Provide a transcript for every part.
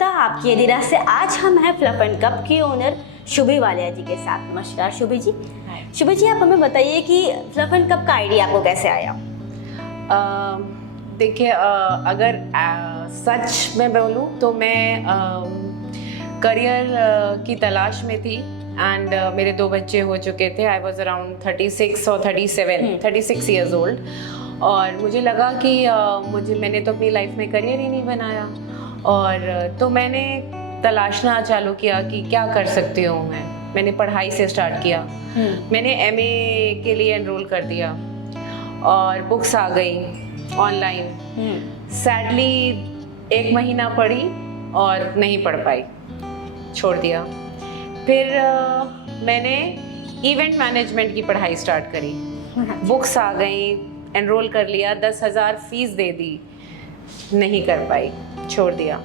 स्वागत है आपकी एडिडास से। आज हम हैं फ्लफ एंड कप के ओनर शुभी वालिया जी के साथ। नमस्कार शुभी जी। शुभी जी, आप हमें बताइए कि फ्लफ एंड कप का आइडिया आपको कैसे आया? देखिए, अगर सच में बोलूँ तो मैं करियर की तलाश में थी एंड मेरे 2 बच्चे हो चुके थे। आई वॉज अराउंड 36 और 36 ईयर्स ओल्ड। और मुझे लगा कि मैंने तो अपनी लाइफ में करियर ही नहीं बनाया, और तो मैंने तलाशना चालू किया कि क्या कर सकती हूँ मैंने पढ़ाई से स्टार्ट किया। मैंने MA के लिए एनरोल कर दिया और बुक्स आ गई ऑनलाइन। सैडली 1 महीना पढ़ी और नहीं पढ़ पाई, छोड़ दिया। फिर मैंने इवेंट मैनेजमेंट की पढ़ाई स्टार्ट करी। बुक्स आ गई, एनरोल कर लिया, 10,000 फीस दे दी, नहीं कर पाई, छोड़ दिया।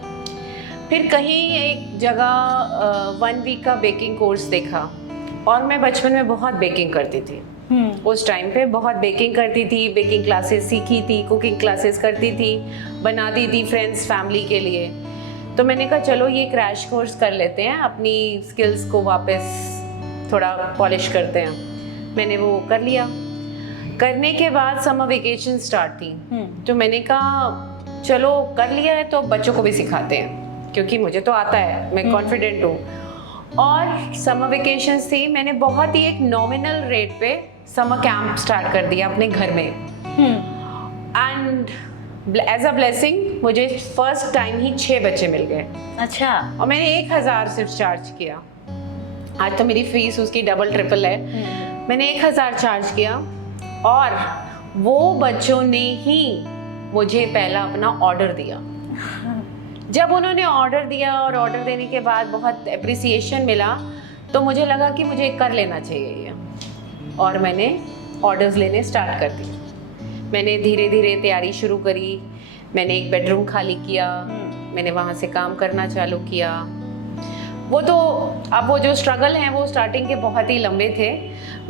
फिर कहीं एक जगह 1 वीक का बेकिंग कोर्स देखा, और मैं बचपन में बहुत बेकिंग करती थी। उस टाइम पे बहुत बेकिंग करती थी, बेकिंग क्लासेस सीखी थी, कुकिंग क्लासेस करती थी, बनाती थी फ्रेंड्स फैमिली के लिए। तो मैंने कहा चलो ये क्रैश कोर्स कर लेते हैं, अपनी स्किल्स को वापस थोड़ा पॉलिश करते हैं। मैंने वो कर लिया। करने के बाद समर वेकेशन स्टार्ट थी, तो मैंने कहा चलो कर लिया है तो बच्चों को भी सिखाते हैं, क्योंकि मुझे तो आता है, मैं कॉन्फिडेंट हूँ। और समर वेकेशंस थी, मैंने बहुत ही एक नॉमिनल रेट पे समर कैंप स्टार्ट कर दिया अपने घर में। एंड एज अ ब्लेसिंग मुझे फर्स्ट टाइम ही 6 बच्चे मिल गए। अच्छा। और मैंने 1,000 सिर्फ चार्ज किया। आज तो मेरी फीस उसकी डबल ट्रिपल है। मैंने 1,000 चार्ज किया, और वो बच्चों ने ही मुझे पहला अपना ऑर्डर दिया। जब उन्होंने ऑर्डर दिया और ऑर्डर देने के बाद बहुत एप्रिसिएशन मिला, तो मुझे लगा कि मुझे कर लेना चाहिए ये, और मैंने ऑर्डर्स लेने स्टार्ट कर दिए। मैंने धीरे धीरे तैयारी शुरू करी। मैंने एक बेडरूम खाली किया, मैंने वहाँ से काम करना चालू किया। वो तो अब वो जो स्ट्रगल हैं वो स्टार्टिंग के बहुत ही लंबे थे,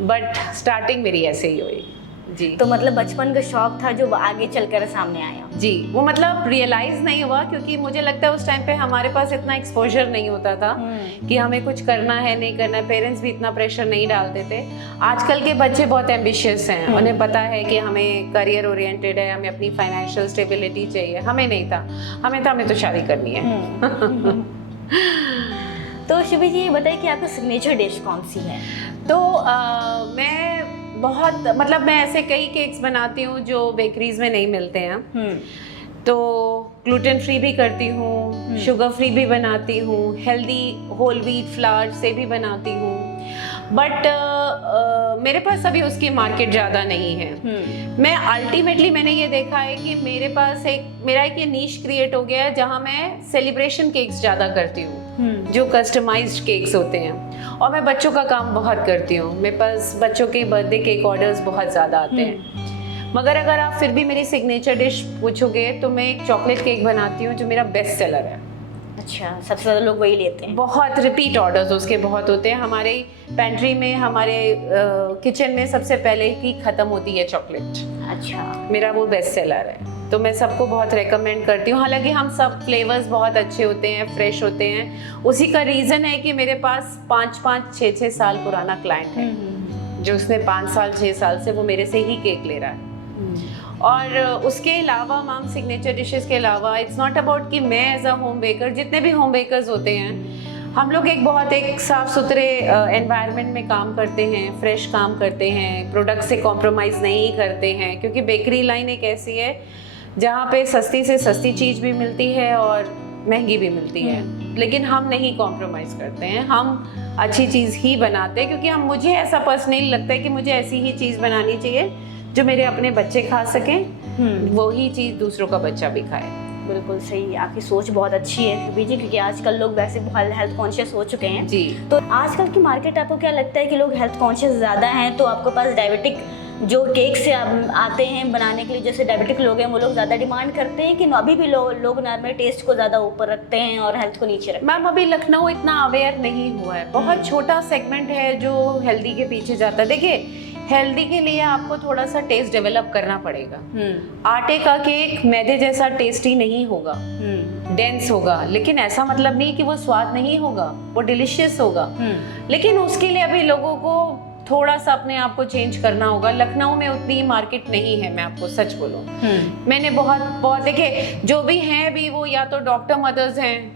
बट स्टार्टिंग मेरी ऐसे ही हुई जी। तो मतलब बचपन का शौक था जो आगे चलकर सामने आया जी। वो मतलब रियलाइज नहीं हुआ, क्योंकि मुझे लगता है उस टाइम पे हमारे पास इतना एक्सपोजर नहीं होता था कि हमें कुछ करना है नहीं करना है। पेरेंट्स भी इतना प्रेशर नहीं डालते थे। आजकल के बच्चे बहुत एम्बिशियस हैं, उन्हें पता है कि हमें करियर ओरिएंटेड है, हमें अपनी फाइनेंशियल स्टेबिलिटी चाहिए। हमें नहीं था, हमें तो शादी करनी है। तो शुभी जी ये बताइए कि आपकी सिग्नेचर डिश कौन सी है? तो मैं बहुत मतलब मैं ऐसे कई केक्स बनाती हूँ जो बेकरीज में नहीं मिलते हैं। तो ग्लूटेन फ्री भी करती हूँ, शुगर फ्री भी बनाती हूँ, हेल्दी होल व्हीट फ्लावर से भी बनाती हूँ, बट मेरे पास अभी उसकी मार्केट ज़्यादा नहीं है। मैं अल्टीमेटली मैंने ये देखा है कि मेरे पास मेरा एक ये नीश क्रिएट हो गया है, जहाँ मैं सेलिब्रेशन केक्स ज़्यादा करती हूँ, जो कस्टमाइज्ड केक्स होते हैं। और मैं बच्चों का काम बहुत करती हूँ, मेरे पास बच्चों के बर्थडे केक ऑर्डर्स बहुत ज़्यादा आते हैं। मगर अगर आप फिर भी मेरी सिग्नेचर डिश पूछोगे तो मैं एक चॉकलेट केक बनाती हूँ जो मेरा बेस्ट सेलर है। अच्छा, सबसे ज़्यादा लोग वही लेते हैं। बहुत रिपीट ऑर्डर्स उसके बहुत होते हैं। हमारे पेंट्री में, हमारे किचन में सबसे पहले ही ख़त्म होती है चॉकलेट। अच्छा। मेरा वो बेस्ट सेलर है, तो मैं सबको बहुत रेकमेंड करती हूँ। हालांकि हम सब फ्लेवर्स बहुत अच्छे होते हैं, फ्रेश होते हैं। उसी का रीज़न है कि मेरे पास 5-5, 6-6 साल पुराना क्लाइंट है, जो उसने 5 साल 6 साल से वो मेरे से ही केक ले रहा है। और उसके अलावा मैम, सिग्नेचर डिशेस के अलावा इट्स नॉट अबाउट कि मैं एज अ होम बेकर, जितने भी होम बेकर्स होते हैं, हम लोग एक साफ सुथरे एनवायरनमेंट में काम करते हैं, फ्रेश काम करते हैं, प्रोडक्ट से कॉम्प्रोमाइज़ नहीं करते हैं। क्योंकि बेकरी लाइन एक ऐसी है जहाँ पे सस्ती से सस्ती चीज़ भी मिलती है और महंगी भी मिलती है, लेकिन हम नहीं कॉम्प्रोमाइज़ करते हैं, हम अच्छी चीज़ ही बनाते हैं। क्योंकि मुझे ऐसा पर्सनली लगता है कि मुझे ऐसी ही चीज़ बनानी चाहिए जो मेरे अपने बच्चे खा सकें, वही चीज़ दूसरों का बच्चा भी खाए। बिल्कुल सही, आपकी सोच बहुत अच्छी है शुभी जी, क्योंकि आजकल लोग वैसे बहुत हेल्थ कॉन्शियस हो चुके हैं जी। तो आजकल की मार्केट, आपको क्या लगता है कि लोग हेल्थ कॉन्शियस ज़्यादा हैं? तो आपके पास डायबिटिक जो केक से आते हैं बनाने के लिए, जैसे डायबिटिक लोग हैं वो लोग ज़्यादा डिमांड करते हैं, कि अभी भी लोग नॉर्मल टेस्ट को ज़्यादा ऊपर रखते हैं और हेल्थ को नीचे रखते हैं? मैम, अभी लखनऊ इतना अवेयर नहीं हुआ है, बहुत छोटा सेगमेंट है जो हेल्दी के पीछे जाता है। देखिए, हेल्दी के लिए आपको थोड़ा सा टेस्ट डेवलप करना पड़ेगा। आटे का केक मैदे जैसा टेस्टी नहीं होगा, डेंस होगा, लेकिन ऐसा मतलब नहीं कि वो स्वाद नहीं होगा, वो डिलिशियस होगा। लेकिन उसके लिए अभी लोगों को थोड़ा सा अपने आप को चेंज करना होगा। लखनऊ में उतनी मार्केट नहीं है, मैं आपको सच बोलूं। मैंने बहुत देखे, जो भी हैं भी वो या तो डॉक्टर मदर्स हैं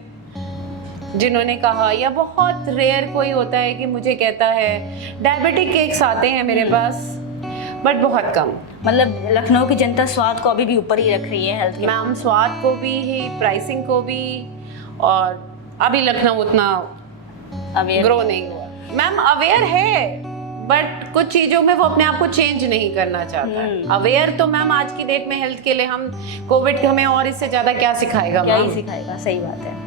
जिन्होंने कहा, या बहुत रेयर कोई होता है कि मुझे कहता है डायबिटिक केक्स आते हैं मेरे पास, बट बहुत कम। मतलब लखनऊ की जनता स्वाद को अभी भी ऊपर ही रख रही है हेल्थ के। मैम स्वाद को भी ही, प्राइसिंग को भी, और अभी लखनऊ उतना अवेयर ग्रो नहीं हुआ। मैम अवेयर है, बट कुछ चीजों में वो अपने आप को चेंज नहीं करना चाहता है। अवेयर तो मैम आज की डेट में हेल्थ के लिए, हम कोविड हमें और इससे ज्यादा क्या सिखाएगा? क्या ही सिखाएगा, सही बात है।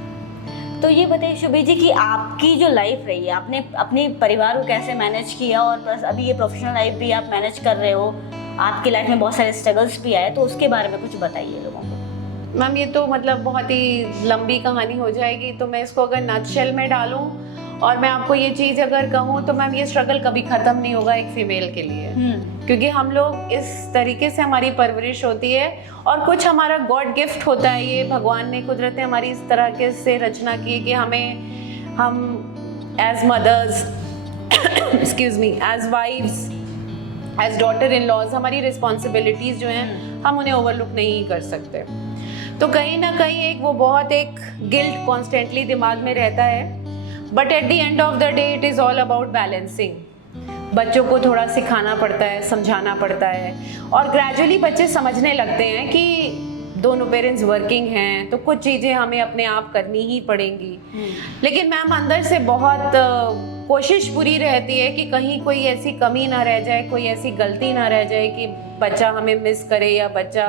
तो ये बताइए शुभी जी कि आपकी जो लाइफ रही है, आपने अपने परिवार को कैसे मैनेज किया, और प्लस अभी ये प्रोफेशनल लाइफ भी आप मैनेज कर रहे हो, आपकी लाइफ में बहुत सारे स्ट्रगल्स भी आए, तो उसके बारे में कुछ बताइए लोगों को। मैम ये तो मतलब बहुत ही लंबी कहानी हो जाएगी, तो मैं इसको अगर नटशेल में डालूं और मैं आपको ये चीज़ अगर कहूँ तो मैम ये स्ट्रगल कभी ख़त्म नहीं होगा एक फीमेल के लिए। क्योंकि हम लोग इस तरीके से हमारी परवरिश होती है, और कुछ हमारा गॉड गिफ्ट होता है, ये भगवान ने, कुदरत ने हमारी इस तरह के से रचना की है कि हम as mothers excuse me, as wives, as daughter in laws, हमारी रिस्पॉन्सिबिलिटीज़ जो हैं हम उन्हें ओवरलुक नहीं कर सकते। तो कहीं ना कहीं एक वो बहुत एक गिल्ट कॉन्स्टेंटली दिमाग में रहता है, but at the end of the day it is all about balancing. बच्चों को थोड़ा सिखाना पड़ता है, समझाना पड़ता है, और ग्रेजुअली बच्चे समझने लगते हैं कि दोनों पेरेंट्स वर्किंग हैं, तो कुछ चीज़ें हमें अपने आप करनी ही पड़ेंगी। लेकिन मैम अंदर से बहुत कोशिश पूरी रहती है कि कहीं कोई ऐसी कमी ना रह जाए, कोई ऐसी गलती ना रह जाए कि बच्चा हमें मिस करे, या बच्चा,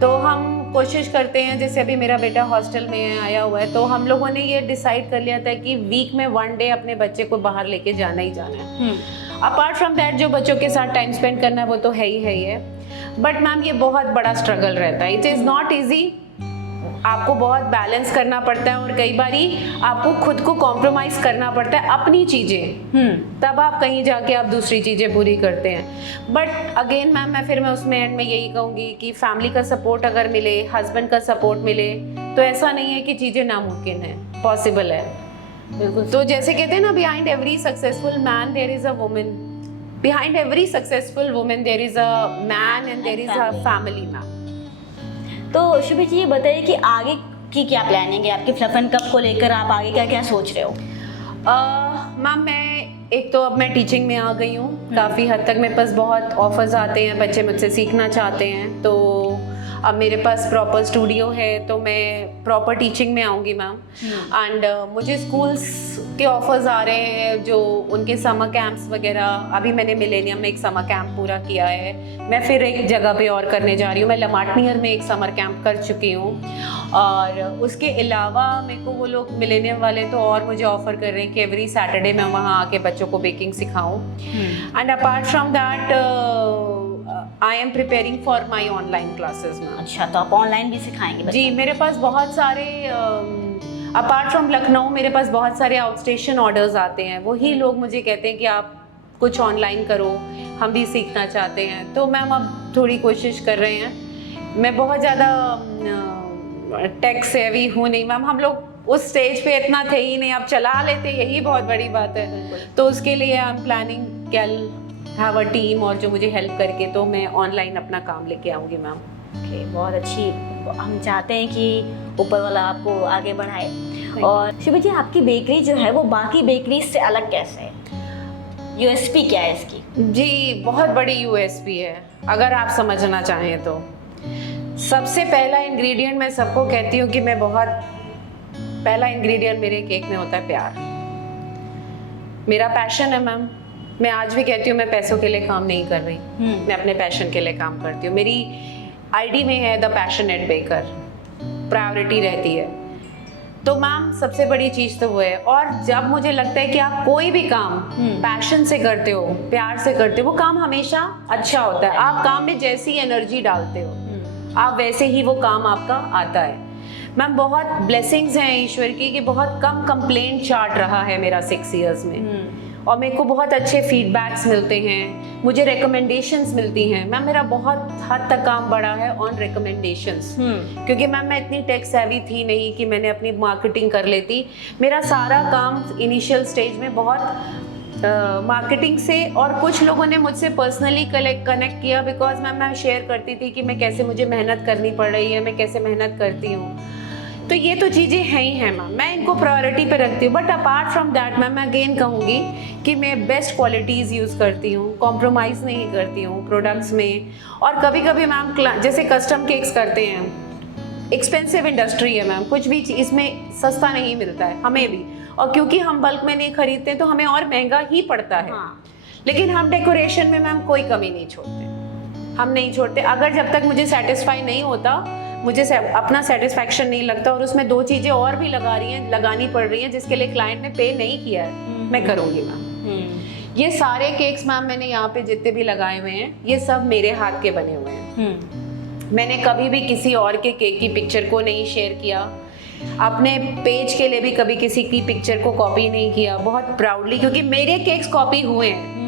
तो हम कोशिश करते हैं। जैसे अभी मेरा बेटा हॉस्टल में आया हुआ है, तो हम लोगों ने ये डिसाइड कर लिया था कि वीक में 1 डे अपने बच्चे को बाहर लेके जाना ही जाना है। अपार्ट फ्रॉम दैट जो बच्चों के साथ टाइम स्पेंड करना है वो तो है ही है। बट मैम ये बहुत बड़ा स्ट्रगल रहता है, इट इज़ नॉट ईजी। आपको बहुत बैलेंस करना पड़ता है, और कई बारी आपको खुद को कॉम्प्रोमाइज करना पड़ता है अपनी चीज़ें, तब आप कहीं जाके आप दूसरी चीज़ें पूरी करते हैं। बट अगेन मैम मैं उसमें एंड में यही कहूँगी कि फैमिली का सपोर्ट अगर मिले, हस्बैंड का सपोर्ट मिले, तो ऐसा नहीं है कि चीज़ें नामुमकिन है, पॉसिबल है बिल्कुल। तो जैसे कहते हैं ना, behind every successful man there is a woman, behind every successful woman there is a man, and there is a family man. तो शुभी जी ये बताइए कि आगे की क्या प्लानिंग है आपकी फ्लफ एंड कप को लेकर, आप आगे क्या क्या सोच रहे हो? मैम मैं एक तो अब मैं टीचिंग में आ गई हूँ, काफ़ी हद तक मेरे पास बहुत ऑफर्स आते हैं, बच्चे मुझसे सीखना चाहते हैं, तो अब मेरे पास प्रॉपर स्टूडियो है, तो मैं प्रॉपर टीचिंग में आऊँगी मैम। एंड मुझे स्कूल्स के ऑफर्स आ रहे हैं, जो उनके समर कैंप्स वगैरह, अभी मैंने मिलेनियम में एक समर कैंप पूरा किया है, मैं फिर एक जगह पे और करने जा रही हूँ। मैं लमाटनियर में एक समर कैंप कर चुकी हूँ, और उसके अलावा मेरे को वो लोग मिलेनियम वाले तो और मुझे ऑफर कर रहे हैं कि एवरी सैटरडे मैं वहाँ आके बच्चों को बेकिंग सिखाऊँ। And apart from that I am preparing for my online classes ma'am. अच्छा, तो आप ऑनलाइन भी सिखाएंगे? जी, मेरे पास बहुत सारे अपार्ट फ्रॉम लखनऊ मेरे पास बहुत सारे आउट स्टेशन ऑर्डर्स आते हैं। वही लोग मुझे कहते हैं कि आप कुछ ऑनलाइन करो, हम भी सीखना चाहते हैं। तो मैम अब थोड़ी कोशिश कर रहे हैं। मैं बहुत ज़्यादा टेक सेवी हूँ नहीं मैम, हम लोग उस स्टेज पे इतना थे ही नहीं, आप चला लेते यही बहुत बड़ी बात है। तो उसके लिए आई एम प्लानिंग कैल हैव अ टीम, और जो मुझे हेल्प करके तो मैं ऑनलाइन अपना काम लेके आऊँगी मैम। ओके, बहुत अच्छी। हम चाहते हैं कि ऊपर वाला आपको आगे बढ़ाए। और शुभी जी आपकी बेकरी जो है वो बाकी बेकरी से अलग कैसे है? यूएसपी क्या है इसकी? जी, बहुत बड़ी यूएसपी है अगर आप समझना चाहें तो। सबसे पहला इंग्रेडिएंट मैं सबको कहती हूँ कि पहला इंग्रेडिएंट मेरे केक में होता है प्यार। मेरा पैशन है मैम। मैं आज भी कहती हूँ मैं पैसों के लिए काम नहीं कर रही, मैं अपने पैशन के लिए काम करती हूँ। मेरी आईडी में है द पैशनेट बेकर, प्रायोरिटी रहती है। तो मैम सबसे बड़ी चीज़ तो वो है। और जब मुझे लगता है कि आप कोई भी काम पैशन से करते हो, प्यार से करते हो, वो काम हमेशा अच्छा होता है। आप काम में जैसी एनर्जी डालते हो आप वैसे ही वो काम आपका आता है। मैम बहुत ब्लेसिंग्स हैं ईश्वर की कि बहुत कम कंप्लेंट चार्ट रहा है मेरा 6 इयर्स में। और मेरे को बहुत अच्छे फीडबैक्स मिलते हैं, मुझे रिकमेंडेशंस मिलती हैं। मैम मेरा बहुत हद तक काम बढ़ा है ऑन रिकमेंडेशंस, क्योंकि मैम मैं इतनी टेक सेवी थी नहीं कि मैंने अपनी मार्केटिंग कर लेती। मेरा सारा काम इनिशियल स्टेज में बहुत मार्केटिंग से, और कुछ लोगों ने मुझसे पर्सनली कनेक्ट किया बिकॉज मैम मैं शेयर करती थी कि मैं कैसे मुझे मेहनत करनी पड़ रही है, मैं कैसे मेहनत करती हूँ। तो ये तो चीज़ें हैं ही हैं मैम, मैं इनको प्रायोरिटी पे रखती हूँ। But apart from that ma'am मैं अगेन कहूँगी कि मैं बेस्ट क्वालिटीज़ यूज़ करती हूँ, कॉम्प्रोमाइज़ नहीं करती हूँ प्रोडक्ट्स में। और कभी कभी मैम जैसे कस्टम केक्स करते हैं, एक्सपेंसिव इंडस्ट्री है मैम, कुछ भी इसमें सस्ता नहीं मिलता है हमें भी, और क्योंकि हम बल्क में नहीं खरीदते तो हमें और महंगा ही पड़ता है। लेकिन हम डेकोरेशन में मैम कोई कमी नहीं छोड़ते, हम नहीं छोड़ते। अगर जब तक मुझे सेटिस्फाई नहीं होता, मुझे अपना सेटिस्फैक्शन नहीं लगता और उसमें 2 चीज़ें और भी लगानी पड़ रही हैं जिसके लिए क्लाइंट ने पे नहीं किया है, मैं करूँगी मैम। ये सारे केक्स मैम मैंने यहाँ पे जितने भी लगाए हुए हैं ये सब मेरे हाथ के बने हुए हैं। मैंने कभी भी किसी और के केक की पिक्चर को नहीं शेयर किया, अपने पेज के लिए भी कभी किसी की पिक्चर को कॉपी नहीं किया, बहुत प्राउडली, क्योंकि मेरे केक्स कॉपी हुए हैं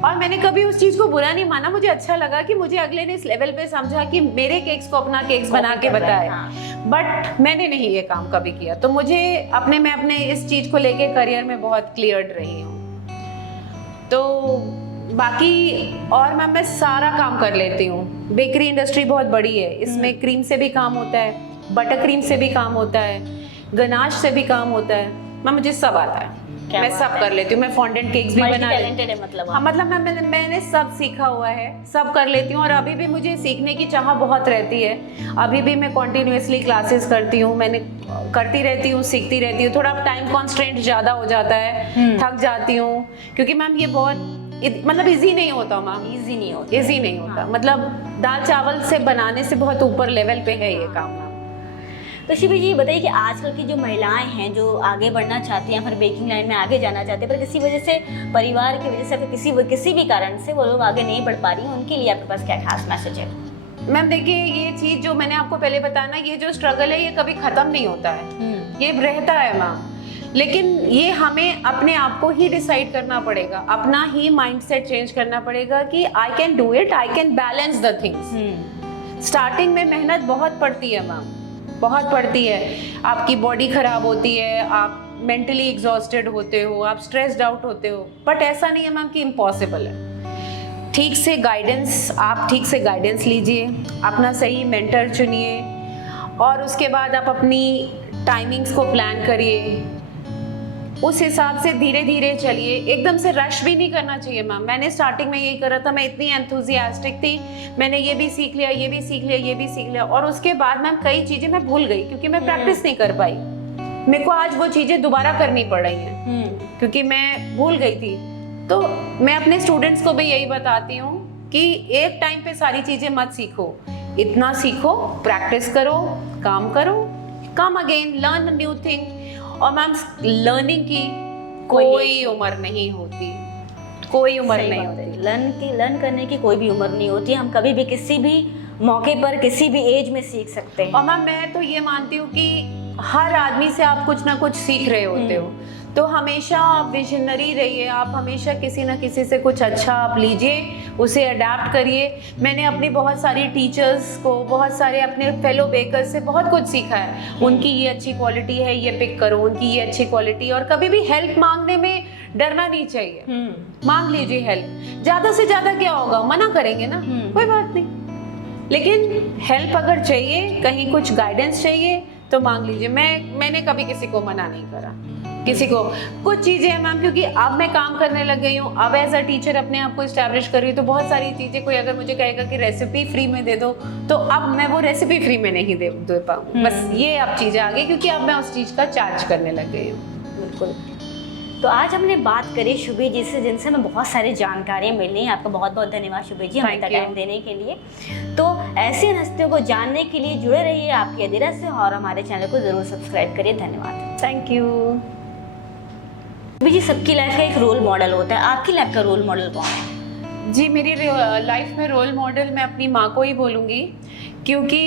और मैंने कभी उस चीज़ को बुरा नहीं माना। मुझे अच्छा लगा कि मुझे अगले ने इस लेवल पे समझा कि मेरे केक्स को अपना केक्स बना के बताए। बट मैंने नहीं ये काम कभी किया, तो मुझे मैं अपने इस चीज़ को लेके करियर में बहुत क्लियर रही हूँ। तो बाकी और मैं सारा काम कर लेती हूँ। बेकरी इंडस्ट्री बहुत बड़ी है, इसमें क्रीम से भी काम होता है, बटर क्रीम से भी काम होता है, गनाश से भी काम होता है। मुझे सब आता है, मैं सब कर लेती हूँ। मैं फॉन्डेंट केक्स भी बना लेती हूँ, मतलब मैंने सब सीखा हुआ है, सब कर लेती हूँ। और अभी भी मुझे सीखने की चाह बहुत रहती है, अभी भी मैं कॉन्टिन्यूसली क्लासेस करती हूँ, मैंने करती रहती हूँ, सीखती रहती हूँ। थोड़ा टाइम कॉन्स्ट्रेंट ज़्यादा हो जाता है, थक जाती हूँ, क्योंकि मैम ये बहुत मतलब इजी नहीं होता मैम, इजी नहीं होता। मतलब दाल चावल से बनाने से बहुत ऊपर लेवल पे है ये काम मैम। तो शिवी जी बताइए कि आजकल की जो महिलाएं हैं जो आगे बढ़ना चाहती हैं, फिर बेकिंग लाइन में आगे जाना चाहते हैं, पर किसी वजह से, परिवार की वजह से, फिर किसी भी कारण से वो लोग आगे नहीं बढ़ पा रही हैं, उनके लिए आपके पास क्या खास मैसेज है? मैम देखिए, ये चीज़ जो मैंने आपको पहले बताया ना, ये जो स्ट्रगल है ये कभी ख़त्म नहीं होता है, ये रहता है मैम। लेकिन ये हमें अपने आप को ही डिसाइड करना पड़ेगा, अपना ही माइंडसेट चेंज करना पड़ेगा कि I can do it, I can balance the things. Starting में मेहनत बहुत पड़ती है मैम, बहुत पड़ती है। आपकी बॉडी खराब होती है, आप मेंटली एग्जॉस्टेड होते हो, आप स्ट्रेस्ड आउट होते हो, बट ऐसा नहीं है मैम कि इम्पॉसिबल है। ठीक से गाइडेंस लीजिए, अपना सही मेंटर चुनिए, और उसके बाद आप अपनी टाइमिंग्स को प्लान करिए, उस हिसाब से धीरे धीरे चलिए। एकदम से रश भी नहीं करना चाहिए मैम। मैंने स्टार्टिंग में यही करा था, मैं इतनी एंथुजियास्टिक थी, मैंने ये भी सीख लिया, ये भी सीख लिया, ये भी सीख लिया, और उसके बाद मैम कई चीज़ें मैं भूल गई क्योंकि मैं प्रैक्टिस नहीं कर पाई। मेरे को आज वो चीज़ें दोबारा करनी पड़ रही हैं क्योंकि मैं भूल गई थी। तो मैं अपने स्टूडेंट्स को भी यही बताती हूँ कि एक टाइम पे सारी चीज़ें मत सीखो, इतना सीखो, प्रैक्टिस करो, काम करो, come again, learn new thing. और मैम लर्निंग की कोई उम्र नहीं होती, कोई उम्र नहीं होती। लर्न करने की कोई भी उम्र नहीं होती, हम कभी भी किसी भी मौके पर किसी भी एज में सीख सकते हैं। और मैम मैं तो ये मानती हूँ कि हर आदमी से आप कुछ ना कुछ सीख रहे होते हो, तो हमेशा आप विजनरी रहिए, आप हमेशा किसी ना किसी से कुछ अच्छा आप लीजिए, उसे अडेप्ट करिए। मैंने अपनी बहुत सारी टीचर्स को, बहुत सारे अपने फेलो बेकर्स से बहुत कुछ सीखा है। उनकी ये अच्छी क्वालिटी है, ये पिक करो, उनकी ये अच्छी क्वालिटी। और कभी भी हेल्प मांगने में डरना नहीं चाहिए, मांग लीजिए हेल्प। ज़्यादा से ज़्यादा क्या होगा, मना करेंगे ना, कोई बात नहीं, लेकिन हेल्प अगर चाहिए, कहीं कुछ गाइडेंस चाहिए तो मांग लीजिए। मैंने कभी किसी को मना नहीं करा, किसी को। कुछ चीज़ें हैं मैम, क्योंकि अब मैं काम करने लग गई हूँ, अब एज अ टीचर अपने आप को इस्टेब्लिश कर रही हूँ, तो बहुत सारी चीज़ें, कोई अगर मुझे कहेगा कि रेसिपी फ्री में दे दो, तो अब मैं वो रेसिपी फ्री में नहीं दे पाऊँ। बस ये अब चीज़ें आ गई, क्योंकि अब मैं उस चीज़ का चार्ज करने लग गई हूँ। बिल्कुल। तो आज हमने बात करी शुभी जी से, जिनसे हमें बहुत सारी जानकारियाँ मिली। आपका बहुत बहुत धन्यवाद शुभी जी, हमें टाइम देने के लिए। तो ऐसे हस्तियों को जानने के लिए जुड़े रहिए आपकी अधीरा से, और हमारे चैनल को ज़रूर सब्सक्राइब करिए। धन्यवाद। Thank you. शुभी जी, सबकी लाइफ का एक रोल मॉडल होता है, आपकी लाइफ का रोल मॉडल कौन है? जी, मेरी लाइफ में रोल मॉडल मैं अपनी माँ को ही बोलूँगी, क्योंकि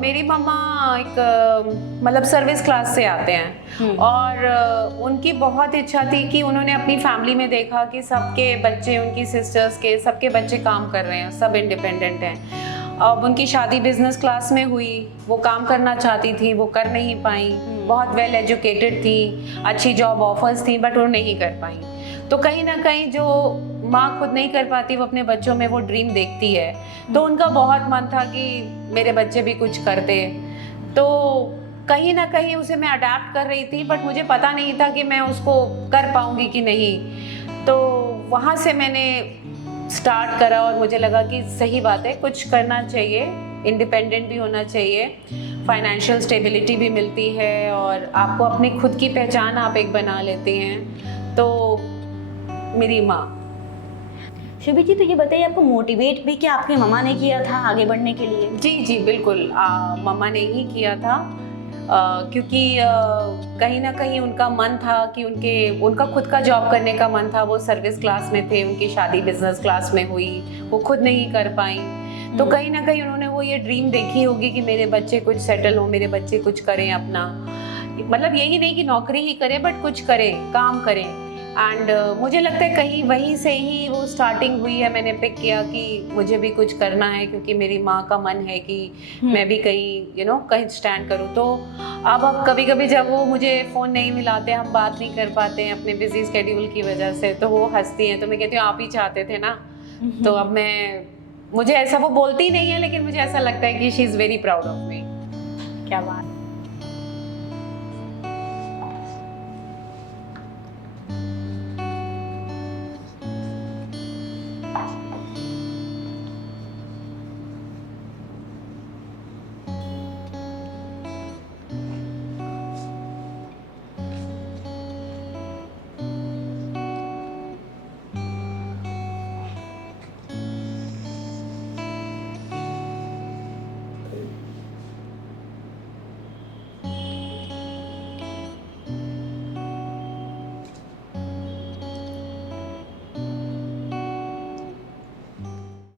मेरी मम्मा एक मतलब सर्विस क्लास से आते हैं और उनकी बहुत इच्छा थी कि उन्होंने अपनी फैमिली में देखा कि सबके बच्चे, उनकी सिस्टर्स के सबके बच्चे काम कर रहे हैं, सब इंडिपेंडेंट हैं। अब उनकी शादी बिजनेस क्लास में हुई, वो काम करना चाहती थी, वो कर नहीं पाई, बहुत वेल एजुकेटेड थी, अच्छी जॉब ऑफर्स थी, बट वो नहीं कर पाई। तो कहीं ना कहीं जो माँ खुद नहीं कर पाती, वो अपने बच्चों में वो ड्रीम देखती है। तो उनका बहुत मन था कि मेरे बच्चे भी कुछ करते, तो कहीं ना कहीं उसे मैं अडेप्ट कर रही थी, बट मुझे पता नहीं था कि मैं उसको कर पाऊंगी कि नहीं। तो वहाँ से मैंने स्टार्ट करा और मुझे लगा कि सही बात है, कुछ करना चाहिए, इंडिपेंडेंट भी होना चाहिए, फाइनेंशियल स्टेबिलिटी भी मिलती है और आपको अपनी खुद की पहचान आप एक बना लेते हैं। तो मेरी माँ। शुभी जी, तो ये बताइए, आपको मोटिवेट भी क्या आपकी मम्मा ने किया था आगे बढ़ने के लिए? जी जी बिल्कुल, मम्मा ने ही किया था, क्योंकि कहीं ना कहीं उनका मन था कि उनका खुद का जॉब करने का मन था। वो सर्विस क्लास में थे, उनकी शादी बिजनेस क्लास में हुई, वो खुद नहीं कर पाई। तो कहीं ना कहीं उन्होंने वो ये ड्रीम देखी होगी कि मेरे बच्चे कुछ सेटल हो, मेरे बच्चे कुछ करें अपना, मतलब यही नहीं कि नौकरी ही करें, बट कुछ करें, काम करें। एंड मुझे लगता है कहीं वहीं से ही वो स्टार्टिंग हुई है। मैंने पिक किया कि मुझे भी कुछ करना है, क्योंकि मेरी माँ का मन है कि मैं भी कहीं कहीं स्टैंड करूँ। तो अब कभी कभी जब वो मुझे फ़ोन नहीं मिलाते, हम बात नहीं कर पाते हैं अपने बिजी स्केड्यूल की वजह से, तो वो हंसती हैं। तो मैं कहती हूँ आप ही चाहते थे ना। तो अब मुझे ऐसा, वो बोलती नहीं है, लेकिन मुझे ऐसा लगता है कि she is very proud of me. क्या बात।